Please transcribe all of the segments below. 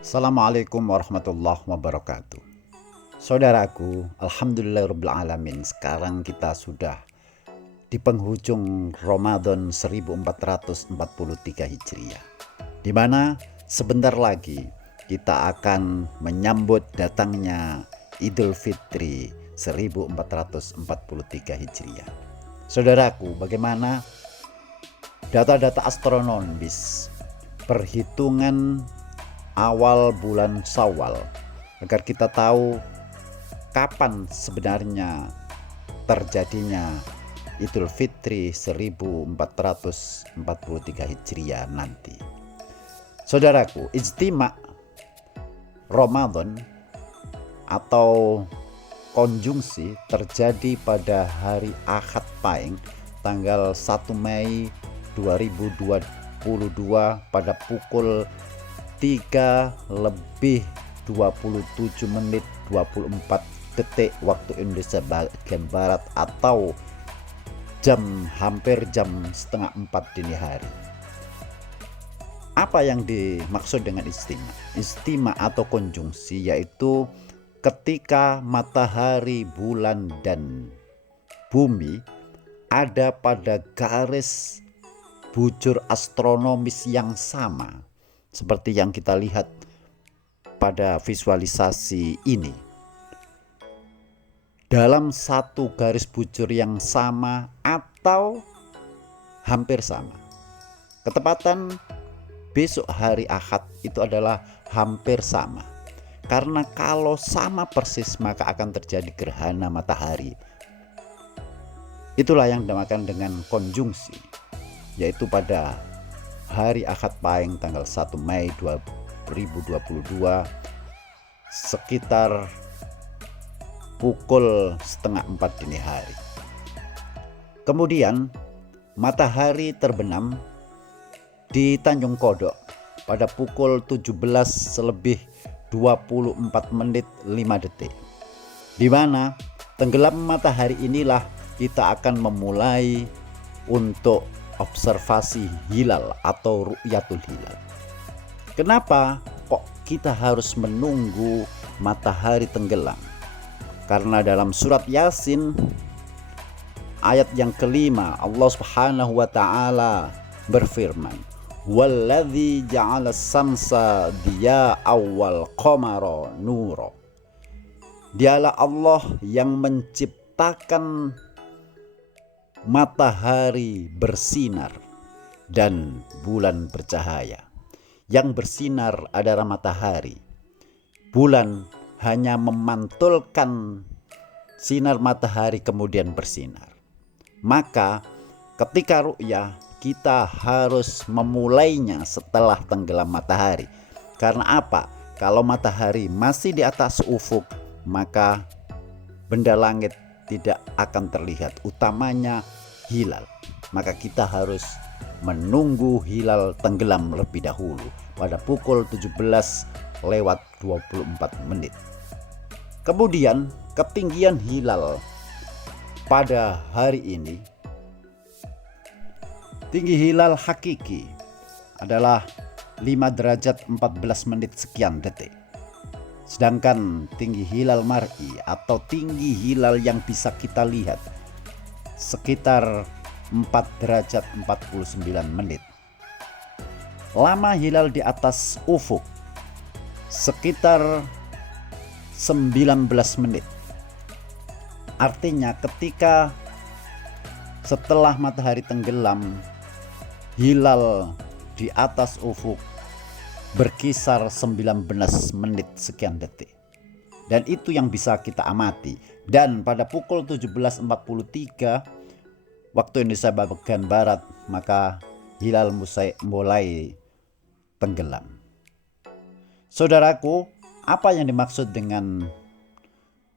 Assalamualaikum warahmatullahi wabarakatuh. Saudaraku, alhamdulillahirrabbilalamin. Sekarang kita sudah di penghujung Ramadan 1443 Hijriah, di mana sebentar lagi kita akan menyambut datangnya Idul Fitri 1443 Hijriah. Saudaraku, bagaimana data-data astronomis perhitungan awal bulan Syawal agar kita tahu kapan sebenarnya terjadinya Idul Fitri 1443 Hijriah nanti. Saudaraku, ijtima Ramadan atau konjungsi terjadi pada hari Ahad Pahing tanggal 1 Mei 2022 pada pukul 3:27:24 waktu Indonesia bagian Barat atau hampir jam setengah 4 dini hari. Apa yang dimaksud dengan istima? Istima atau konjungsi yaitu ketika matahari, bulan, dan bumi ada pada garis bujur astronomis yang sama seperti yang kita lihat pada visualisasi ini. Dalam satu garis bujur yang sama atau hampir sama. Ketepatan besok hari Ahad itu adalah hampir sama. Karena kalau sama persis maka akan terjadi gerhana matahari. Itulah yang dinamakan dengan konjungsi, yaitu pada hari Ahad Pahing tanggal 1 Mei 2022 sekitar pukul setengah 4 dini hari. Kemudian matahari terbenam di Tanjung Kodok pada pukul 17:24:05, di mana tenggelam matahari inilah kita akan memulai untuk observasi hilal atau ru'yatul hilal. Kenapa kok kita harus menunggu matahari tenggelam? Karena dalam surat Yasin ayat yang kelima Allah Subhanahu wa taala berfirman, "Walladzi ja'ala samsa diya'aw wal qamara nura." Dialah Allah yang menciptakan matahari bersinar dan bulan bercahaya. Yang bersinar adalah matahari. Bulan hanya memantulkan sinar matahari kemudian bersinar. Maka ketika ru'yah kita harus memulainya setelah tenggelam matahari. Karena apa? Kalau matahari masih di atas ufuk, maka benda langit tidak akan terlihat, utamanya hilal. Maka kita harus menunggu hilal tenggelam lebih dahulu pada pukul 17:24. Kemudian ketinggian hilal pada hari ini, tinggi hilal hakiki adalah 5 derajat 14 menit sekian detik. Sedangkan tinggi hilal mar'i atau tinggi hilal yang bisa kita lihat sekitar 4 derajat 49 menit. Lama hilal di atas ufuk sekitar 19 menit. Artinya ketika setelah matahari tenggelam, hilal di atas ufuk berkisar 19 menit sekian detik. Dan itu yang bisa kita amati. Dan pada pukul 17:43 waktu Indonesia bagian Barat, maka hilal mulai tenggelam. Saudaraku, apa yang dimaksud dengan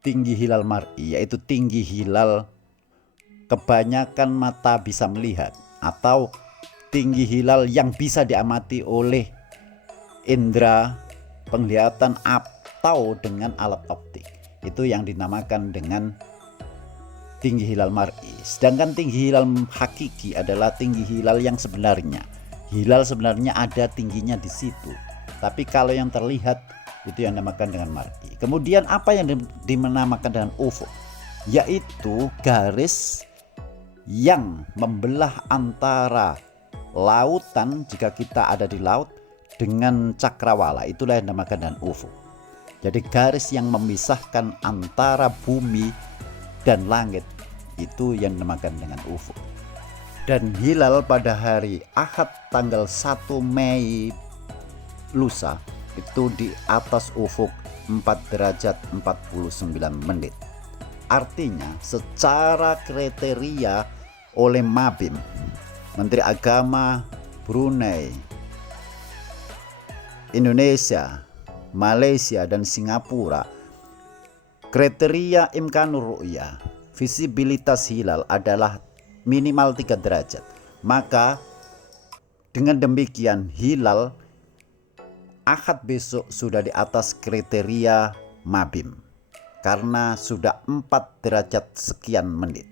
tinggi hilal mar'i? Yaitu tinggi hilal kebanyakan mata bisa melihat, atau tinggi hilal yang bisa diamati oleh indera penglihatan atau dengan alat optik. Itu yang dinamakan dengan tinggi hilal mar'i. Sedangkan tinggi hilal hakiki adalah tinggi hilal yang sebenarnya. Hilal sebenarnya ada tingginya di situ. Tapi kalau yang terlihat itu yang dinamakan dengan mar'i. Kemudian apa yang dinamakan dengan ufuk? Yaitu garis yang membelah antara lautan jika kita ada di laut dengan cakrawala. Itulah yang dinamakan dengan ufuk. Jadi garis yang memisahkan antara bumi dan langit itu yang dinamakan dengan ufuk. Dan hilal pada hari Ahad tanggal 1 Mei lusa itu di atas ufuk 4 derajat 49 menit. Artinya secara kriteria oleh Mabim, Menteri Agama Brunei, Indonesia, Malaysia dan Singapura, kriteria imkanur ru'yah, visibilitas hilal adalah minimal 3 derajat. Maka dengan demikian hilal Ahad besok sudah di atas kriteria Mabim karena sudah 4 derajat sekian menit.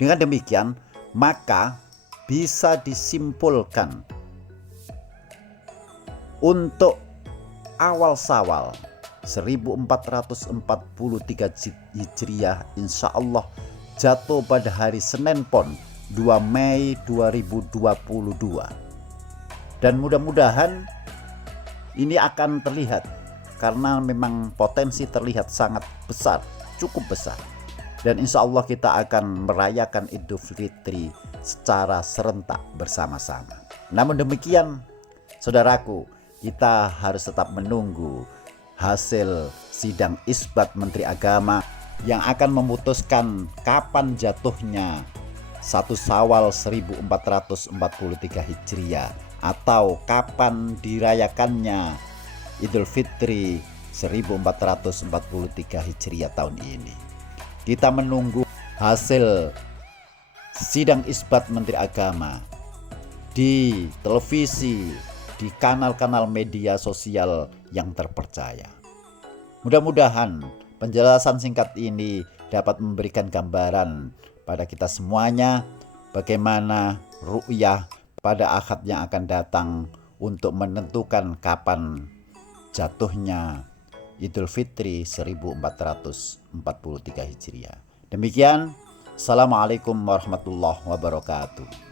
Dengan demikian maka bisa disimpulkan untuk awal Syawal 1443 Hijriah insya Allah jatuh pada hari Senin Pon 2 Mei 2022. Dan mudah-mudahan ini akan terlihat karena memang potensi terlihat sangat besar, cukup besar. Dan insya Allah kita akan merayakan Idul Fitri secara serentak bersama-sama. Namun demikian saudaraku, kita harus tetap menunggu hasil sidang isbat Menteri Agama yang akan memutuskan kapan jatuhnya 1 Syawal 1443 Hijriah atau kapan dirayakannya Idul Fitri 1443 Hijriah tahun ini. Kita menunggu hasil sidang isbat Menteri Agama di televisi, di kanal-kanal media sosial yang terpercaya. Mudah-mudahan penjelasan singkat ini dapat memberikan gambaran pada kita semuanya bagaimana ru'yah pada Ahad yang akan datang untuk menentukan kapan jatuhnya Idul Fitri 1443 Hijriah. Demikian, Assalamualaikum warahmatullahi wabarakatuh.